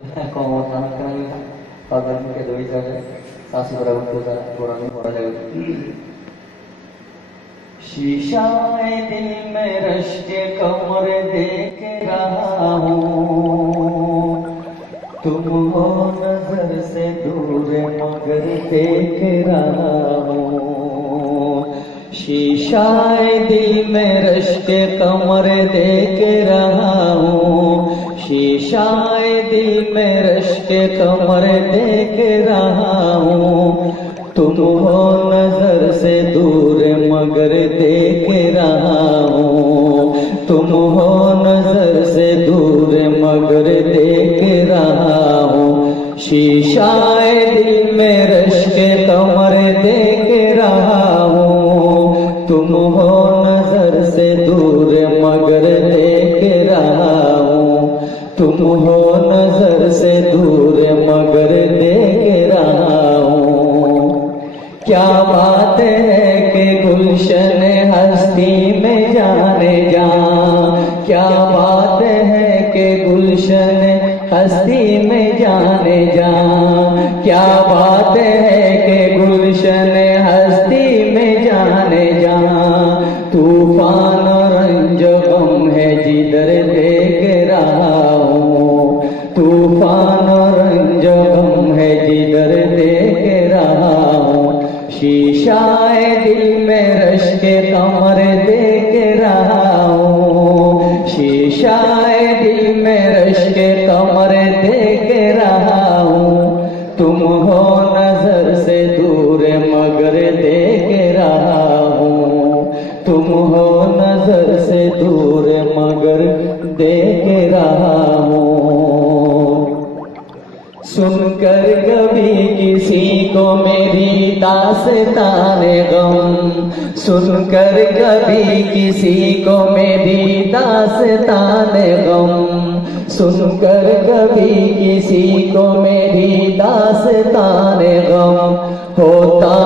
Como tangan pagar के दो ही जगह सासु बराबर को जरा थोड़ा नहीं पड़ा जाएगा। शीशाए दिल में रश के कमर देख रहा हूँ, तुम हो नजर से दूर मगर देख रहा हूँ। शीशाए दिल में रश के कमर देख रहा हूँ, शीशाए दिल में रश के कमर देख रहा हूँ। तुम हो नजर से दूर मगर देख रहा हूँ, तुम हो नजर से दूर मगर देख रहा हूँ। शीशाए दिल में रश के कमर देख रहा हूँ, तुम हो नजर से दूर मगर देख रहा हूँ, तुम हो नजर से दूर मगर देख रहा हूँ। क्या बात है कि गुलशन हस्ती में जाने जा, क्या बात है कि गुलशन हस्ती में जाने जा, क्या बात है कि गुलशन हस्ती में जाने जा। तूफान रंज गम है जिधर देख रहा हूँ, तूफान रंज गम है जिधर देख रहा हूँ। शीशाए दिल में रश के कमर देख रहा हूँ, शीशाए दिल में रश के कमर देख रहा हूँ। तुम हो नजर से दूर मगर देख रहा हूँ, तुम हो नजर से दूर मगर देख रहा हूँ। सुनकर कभी किसी को मेरी दास्ताने गम, सुनकर कभी किसी को मेरी दास्ताने गम, सुनकर कभी किसी को मेरी दास्ताने गम। होता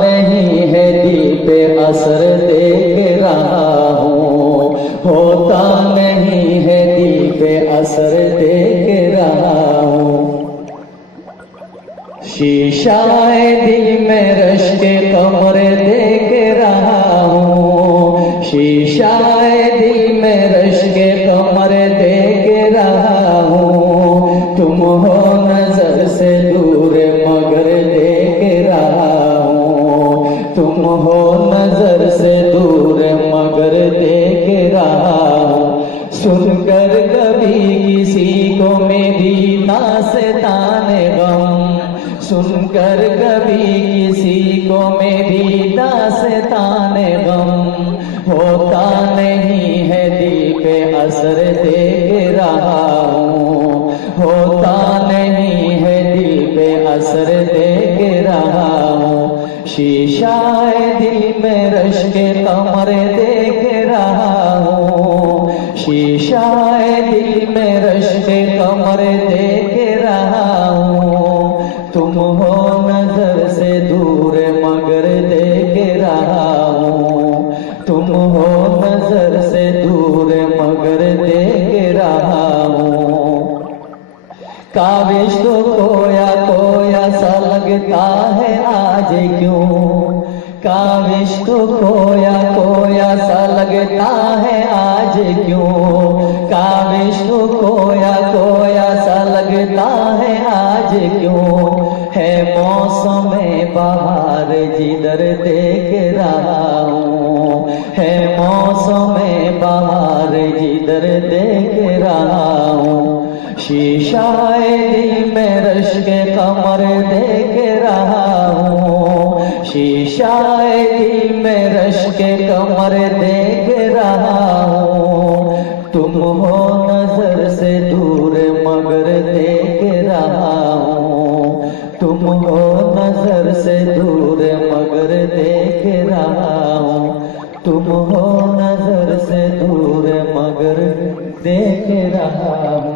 नहीं है दिल पे असर देख रहा हूँ, होता नहीं है दिल पे असर देख रहा हूँ। शीशाए दिल में रश के कमर देख रहा हूँ, शीशाए दिल में रश के कमर देख रहा हूँ। तुम हो नजर से दूर मगर देख रहा हूँ, तुम हो नजर से दूर मगर देख रहा हूँ। सुनकर कभी किसी को मेरी दास्ताने गम, सुनकर कभी किसी को मेरी दास्ताने गम। होता नहीं है दिल पे असर देख रहा हूँ, होता नहीं है दिल पे असर देख रहा हूँ। शीशाए दिल में रश के कमर देख रहा हूँ, शीशाए दिल में रश के कमर देख रहा हूँ। तुम हो नजर से दूर मगर देख रहा हूँ, तुम हो नजर से दूर मगर देख रहा हूँ। काविश तो खोया खोया सा लगता है आज क्यों, काविश तो खोया सा लगता है आज क्यों, काविश तो खोया सा लगता है आज क्यों। है मौसम बहार जिधर देख रहा हूँ, है मौसम बहार जिधर देख रहा हूँ। शीशाए दिल में रश के कमर देख रहा हूँ, शीशाए दिल में रश के कमर देख रहा हूँ। तुम हो नजर से दूर मगर देख रहा हूँ, तुम हो नजर से दूर मगर देख रहा हूँ, तुम हो नजर से दूर मगर देख रहा हूँ।